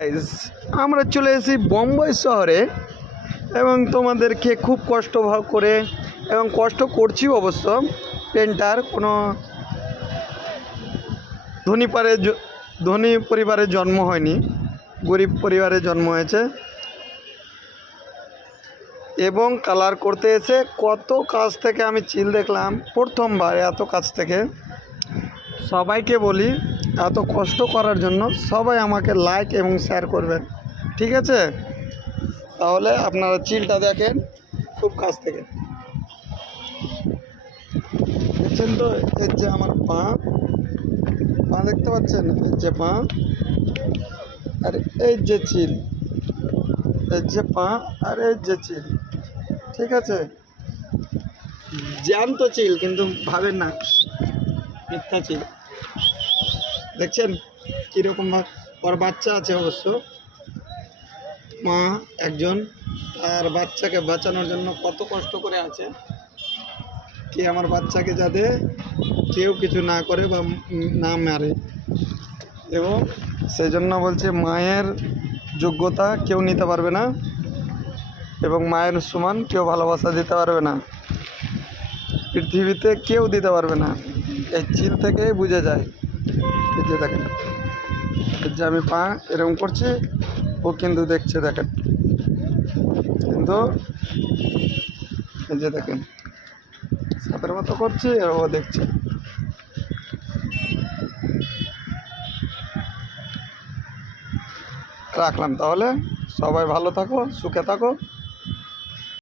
Guys, আমরা চলে এসেছি বোম্বাই শহরে এবং তোমাদেরকে খুব কষ্ট করে এবং কষ্ট করছি অবশ্য। পেন্টার কোনো ধনী পরিবারে জন্ম হয়নি, গরিব পরিবারে জন্ম হয়েছে এবং কালার করতে এসে কত কাছ থেকে আমি চিল দেখলাম প্রথমবার। এত কাছ থেকে সবাইকে বলি এত কষ্ট করার জন্য সবাই আমাকে লাইক এবং শেয়ার করবেন, ঠিক আছে? তাহলে আপনারা চিলটা দেখেন খুব কাছ থেকে। দেখছেন তো, এর যে আমার পা পা দেখতে পাচ্ছেন, এর যে পা আর এই যে চিল, এর যে পা আর এই যে চিল, ঠিক আছে? জ্যান্ত চিল, কিন্তু ভাবেন না মিথ্যা চিল। দেখছেন কীরকম ওর বাচ্চা আছে অবশ্য। মা একজন আর বাচ্চাকে বাঁচানোর জন্য কত কষ্ট করে আছে কি আমার বাচ্চাকে যাতে কেউ কিছু না করে বা না মারে। এবং সেই জন্য বলছে মায়ের যোগ্যতা কেউ নিতে পারবে না এবং মায়ের সমান কেউ ভালোবাসা দিতে পারবে না, পৃথিবীতে কেউ দিতে পারবে না। এই চিল থেকেই বুঝে যায়। এই যে দেখেন, এই যে আমি পা এরকম করছি, ও কিন্তু দেখছে, দেখেন কিন্তু এই যে দেখেন সাপের মতো করছি আর ও দেখছে। রাখলাম তাহলে, সবাই ভালো থাকো, সুখে থাকো।